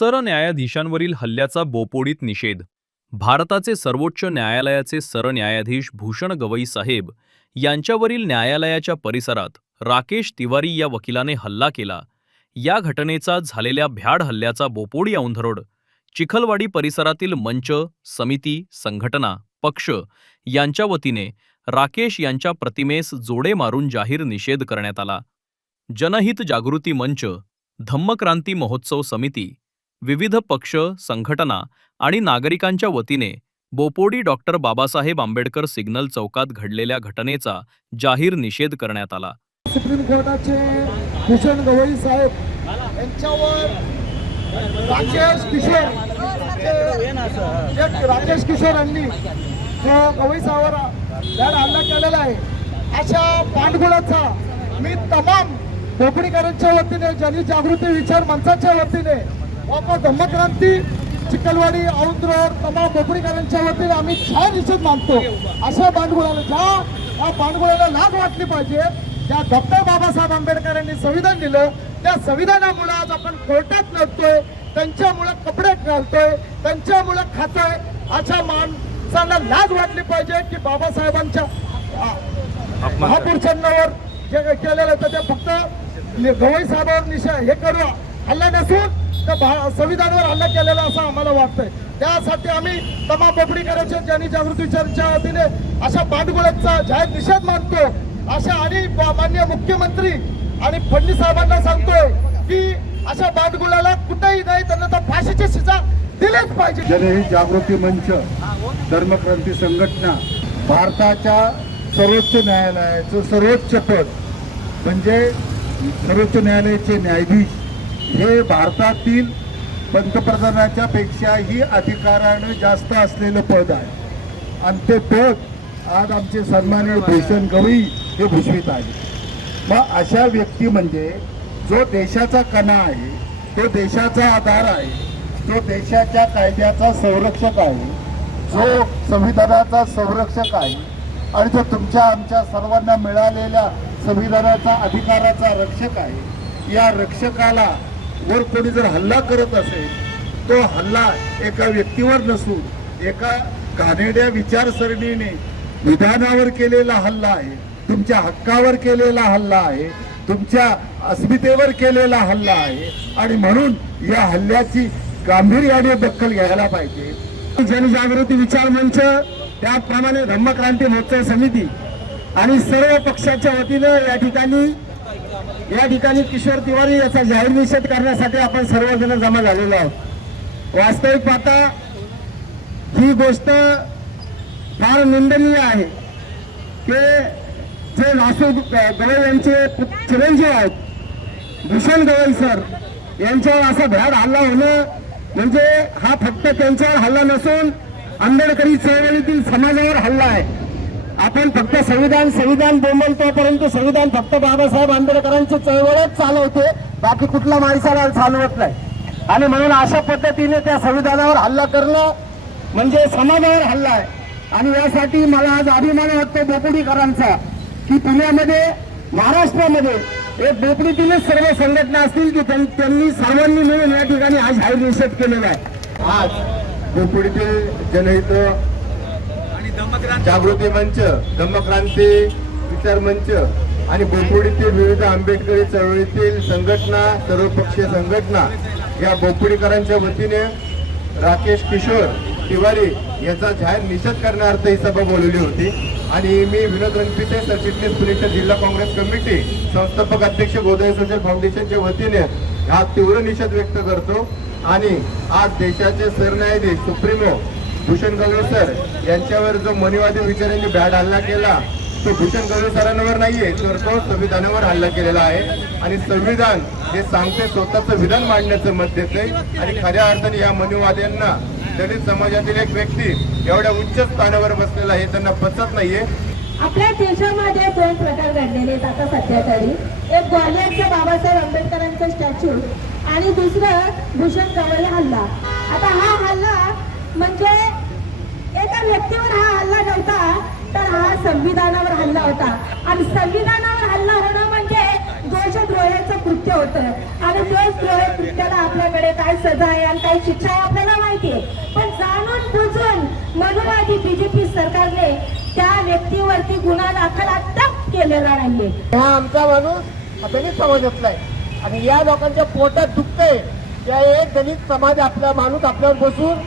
सरन्यायाधीशांवरील हल्ल्याचा बोपोडीत निषेध. भारताचे सर्वोच्च न्यायालयाचे सरन्यायाधीश भूषण गवई साहेब यांच्यावरील न्यायालयाच्या परिसरात राकेश तिवारी या वकिलाने हल्ला केला. या घटनेचा झालेल्या भ्याड हल्ल्याचा बोपोडी औंधरोड चिखलवाडी परिसरातील मंच समिती संघटना पक्ष यांच्या वतीने राकेश यांच्या प्रतिमेस जोडे मारून जाहीर निषेध करण्यात आला. जनहित जागृती मंच धम्मक्रांती महोत्सव समिती विविध पक्ष संघटना आणि नागरिकांच्या वतीने बोपोडी डॉक्टर बाबासाहेब आंबेडकर सिग्नल चौकात घडलेल्या घटनेचा जाहीर निषेध करण्यात आला. सुप्रीम कोर्टाचे भूषण गवई साहेब यांच्यावर राकेश किशोर राकेश किशोर यांनी जो गवई साहेबांवर हल्ला केलेला आहे अशा पांडगुळाचा मी तमाम कोकणीकरांच्या वतीने जनजागृती विचार मंचाच्या वतीने वापस धम्मक्रांती चिखलवाडी औंध रोड तमाम कोपरीकरांच्या वतीने आम्ही छान निषेध मानतो. अशा बांडगुळाला ज्या या बांडगुळाला लाज वाटली पाहिजे. ज्या डॉक्टर बाबासाहेब आंबेडकरांनी संविधान दिलं त्या संविधानामुळे आज आपण कोर्टात लढतोय त्यांच्यामुळे कपडे घालतोय त्यांच्यामुळे खातोय. अशा माणसांना लाज वाटली पाहिजे की बाबासाहेबांच्या महापुरुषांवर जे केलेलं होतं ते फक्त गवई साहेबांवर निशा हे करू हल्ला नसून तर संविधानावर हल्ला केलेला असं आम्हाला वाटतंय. त्यासाठी आम्ही तमाम पब्लिकरांच्या जनजागृती विचारांच्या वतीने अशा पाठगोळ्यांचा जाहीर निषेध मानतो अशा आणि मान्य माननीय मुख्यमंत्री आणि फडणवीस साहेबांना सांगतोय की अशा बाटगुळाला कुठेही नाही त्यांना तर फाशीची शिजा दिलीच पाहिजे. जनहित जागृती मंच धर्मक्रांती संघटना भारताच्या सर्वोच्च न्यायालयाचं सर्वोच्च पद म्हणजे सर्वोच्च न्यायालयाचे न्यायाधीश हे भारतातील पंतप्रधानाच्या पेक्षाही अधिकारानं जास्त असलेलं पद आहे. आणि ते पद आज आमचे सन्मान्य भूषण गवई हे भूषवित आहे मग अशा व्यक्ती म्हणजे जो देशाचा कणा आहे तो देशाचा आधार आहे तो देशाच्या कायद्याचा संरक्षक आहे जो संविधानाचा संरक्षक आहे आणि जो तुमच्या आमच्या सर्वांना मिळालेल्या संविधानाचा अधिकाराचा रक्षक आहे या रक्षकाला वर कोणी जर हल्ला करत असेल तो हल्ला एका व्यक्तीवर नसून एका घाणेड्या विचारसरणीने विधानावर केलेला हल्ला आहे तुमच्या हक्कावर केलेला हल्ला आहे तुमच्या अस्मितेवर केलेला हल्ला आहे आणि म्हणून या हल्ल्याची गांभीर्याने दखल घ्यायला पाहिजे. जनजागृती विचार मंच त्याप्रमाणे धम्मक्रांती महोत्सव समिती आणि सर्व पक्षाच्या वतीनं या ठिकाणी या ठिकाणी किशोर तिवारी याचा जाहीर निषेध करण्यासाठी आपण सर्वजण जमा झालेलो आहोत. वास्तविक पाहता ही गोष्ट फार निंदनीय आहे की जे वासू गवई यांचे चिरंजीव आहेत भूषण गवई सर यांच्यावर असा भ्याड हल्ला होणं म्हणजे हा फक्त त्यांच्यावर हल्ला नसून आंबेडकरी चळवळीतील समाजावर हल्ला आहे. आपण फक्त संविधान संविधान बोंबलतो परंतु संविधान फक्त बाबासाहेब आंबेडकरांची चळवळच चालवते बाकी कुठला माणसाला चालवत नाही. आणि म्हणून अशा पद्धतीने त्या संविधानावर हल्ला करणं म्हणजे समाजावर हल्ला आहे. आणि यासाठी मला आज अभिमान वाटतो बोपुडीकरांचा की पुण्यामध्ये महाराष्ट्रामध्ये एक बोपडीतीलच सर्व संघटना असतील की त्यां- त्यांनी सर्वांनी मिळून या ठिकाणी आज जाहीर निषेध केलेला आहे. आज बोपडीतील जनहित जागृती मंच धम्मक्रांती विचार मंच आणि बोपुडीतील विविध आंबेडकरी चळवळीतील संघटना सर्वपक्षीय संघटना या बोपुडीकरांच्या वतीने राकेश किशोर तिवारी याचा जाहीर निषेध करण्यार्थ ही सभा बोलवली होती. आणि मी विनोद रणपिते सरचिटणीस पुणे जिल्हा काँग्रेस कमिटी संस्थापक अध्यक्ष गोदय सोशल फाउंडेशनच्या वतीने हा तीव्र निषेध व्यक्त करतो. आणि आज देशाचे सरन्यायाधीश सुप्रीमो भूषण गवळी सर यांच्यावर जो मनीवादी विचारांनी बॅड हल्ला केला तो भूषण गवळी सरांवर नाहीये तर तो संविधानावर हल्ला केलेला आहे. आणि संविधान हे सांगते स्वतःचं विधान मांडण्याचं मत देते आणि खऱ्या अर्थाने या मनीवाद्यांना दलित समाजातील एक व्यक्ती एवढ्या उच्च स्थानावर बसलेला आहे त्यांना पचत नाहीये. आपल्या देशामध्ये दोन प्रकार घडलेले आहेत आता सध्या तरी. एक ग्वालियरचं बाबासाहेब आंबेडकरांचं स्टॅच्यू आणि दुसरं भूषण गवई हल्ला. आता हा हल्ला म्हणजे एका व्यक्तीवर हा हल्ला नव्हता तर हा संविधानावर हल्ला होता. आणि संविधानावर हल्ला होणं म्हणजे देशद्रोहाचं कृत्य होतं. आणि देशद्रोह कृत्याला आपल्याकडे काय सजा आहे आणि काय शिक्षा आहे आपल्याला माहिती आहे. पण जाणून बुजून मनुवादी बीजेपी सरकारने त्या व्यक्तीवरती गुन्हा दाखल अद्याप केलेला नाहीये. हा आमचा माणूस दलित समाजातलाय आणि या लोकांच्या पोटात दुखतंय. या एक दलित समाज आपला माणूस आपल्यावर बसून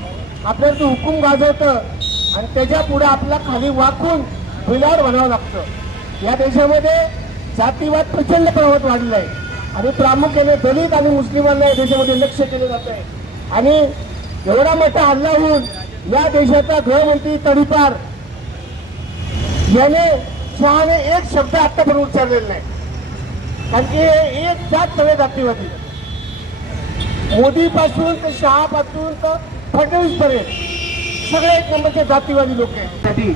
आपल्याला ते हुकूम गाजवतं आणि त्याच्या पुढे आपला खाली वाकून भुलावर बनावं लागतं. या देशामध्ये जातीवाद प्रचंड प्रमाणात वाढलेला आहे. आणि प्रामुख्याने दलित आणि मुस्लिमांना या देशामध्ये लक्ष केलं जात आहे. आणि एवढा मोठा हल्ला होऊन या देशाचा गृहमंत्री तडीपार याने शहाने एक शब्द आतापर्यंत उच्चारलेला नाही. कारण की हे एक जात सगळे जातीवादी. मोदी पासून ते शहा पासून तर फडणवीस पर्यंत सगळे एक नंबरचे जातीवादी लोक आहेत. साठी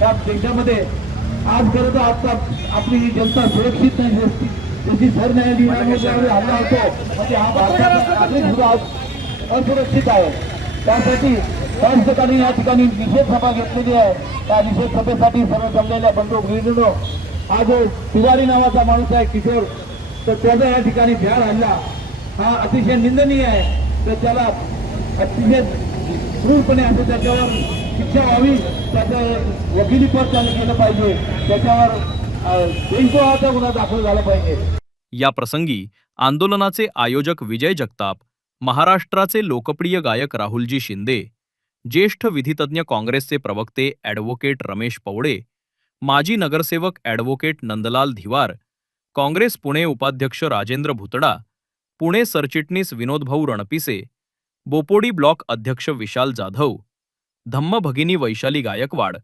या देशामध्ये आज खरं तर आता आपली ही जनता सुरक्षित नाही असती. त्याची सरन्यायाधीशांवर हल्ला होतो. म्हणजे हा भारताचा असुरक्षित आहे. त्यासाठी ठिकाणी या ठिकाणी निषेध सभा घेतलेली आहे. त्या निषेध सभेसाठी सर्व जमलेल्या बंधू हा जो तिवारी नावाचा माणूस आहे किशोर तर त्याचा या ठिकाणी भ्याड हल्ला हा अतिशय निंदनीय आहे. तर त्याला अतिशय क्रूरपणे असं त्याच्यावर शिक्षा व्हावी त्याचं वकिलीपद त्याने केलं पाहिजे. त्याच्यावर देशद्रोहाचा गुन्हा दाखल झाला पाहिजे. या प्रसंगी आंदोलनाचे आयोजक विजय जगताप महाराष्ट्राचे लोकप्रिय गायक राहुलजी शिंदे ज्येष्ठ विधितज्ञ काँग्रेसचे प्रवक्ते ॲडव्होकेट रमेश पवडे माजी नगरसेवक ॲडव्होकेट नंदलाल धिवार काँग्रेस पुणे उपाध्यक्ष राजेंद्र भुतडा पुणे सरचिटणीस विनोदभाऊ रणपिसे, बोपोडी ब्लॉक अध्यक्ष विशाल जाधव, धम्म भगिनी वैशाली गायकवाड,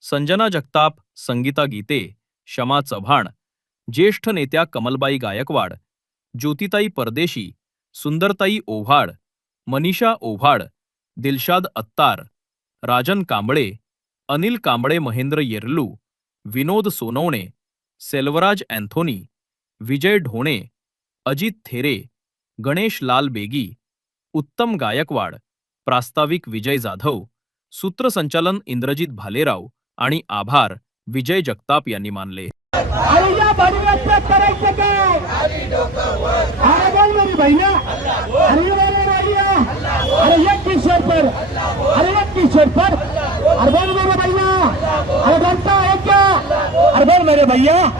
संजना जगताप, संगीता गीते, शमा चव्हाण, ज्येष्ठ नेत्या कमलबाई गायकवाड, ज्योतिताई परदेशी, सुंदरताई ओव्हाड, मनीषा ओव्हाड, दिलशाद अत्तार, राजन कांबळे, अनिल कांबळे महेंद्र येर्लू, विनोद सोनवणे, सेल्वराज अँथोनी, विजय ढोणे, अजित थेरे गणेश लाल बेगी उत्तम गायकवाड प्रास्ताविक विजय जाधव सूत्रसंचालन इंद्रजित भालेराव आणि आभार विजय जगताप यांनी मानले. अरे अरे भैया